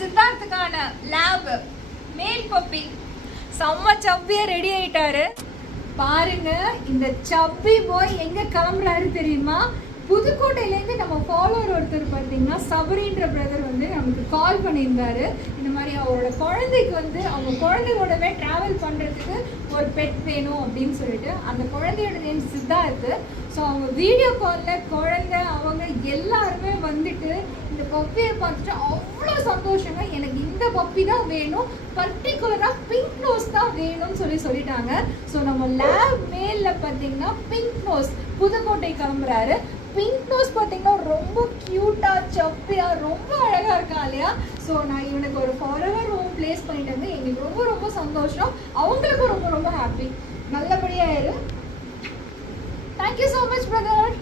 சித்தார்த்துக்கான lab male puppy செம்ம சப்பியா ready ஆயிட்டாரு பாருங்க. இந்த சப்பி பாய் எங்க கிளம்புறாரு தெரியுமா? புதுக்கோட்டையிலேருந்து நம்ம ஃபாலோவர் ஒருத்தர் பார்த்தீங்கன்னா சபரின்ற பிரதர் வந்து நமக்கு கால் பண்ணியிருந்தாரு. இந்த மாதிரி அவரோட குழந்தைக்கு வந்து அவங்க குழந்தையோடவே ட்ராவல் பண்ணுறதுக்கு ஒரு பெட் வேணும் அப்படின்னு சொல்லிட்டு, அந்த குழந்தையோட நேம் சித்தார்த்து. ஸோ அவங்க வீடியோ காலில் குழந்தை அவங்க எல்லாருமே வந்துட்டு இந்த பப்பியை பார்த்துட்டு அவ்வளோ சந்தோஷங்க. எனக்கு இந்த பப்பி தான் வேணும், பர்டிகுலராக பிங்க் நோஸ் தான் வேணும்னு சொல்லிட்டாங்க. ஸோ நம்ம லேப் மேலில் பார்த்தீங்கன்னா பிங்க் நோஸ் புதுக்கோட்டை கிளம்புறாரு. பிங்க் நோஸ் பார்த்தீங்கன்னா ரொம்ப க்யூட்டாக சப்பியாக ரொம்ப அழகாக இருக்கா இல்லையா? ஸோ நான் இவனுக்கு ஒரு ஃபாலோவர் ஹோம் பிளேஸ் பண்ணிட்டேங்க. எங்களுக்கு ரொம்ப ரொம்ப சந்தோஷம், அவங்களுக்கும் ரொம்ப ரொம்ப ஹாப்பி. நல்லபடியாக இரு. Thank you so much brother.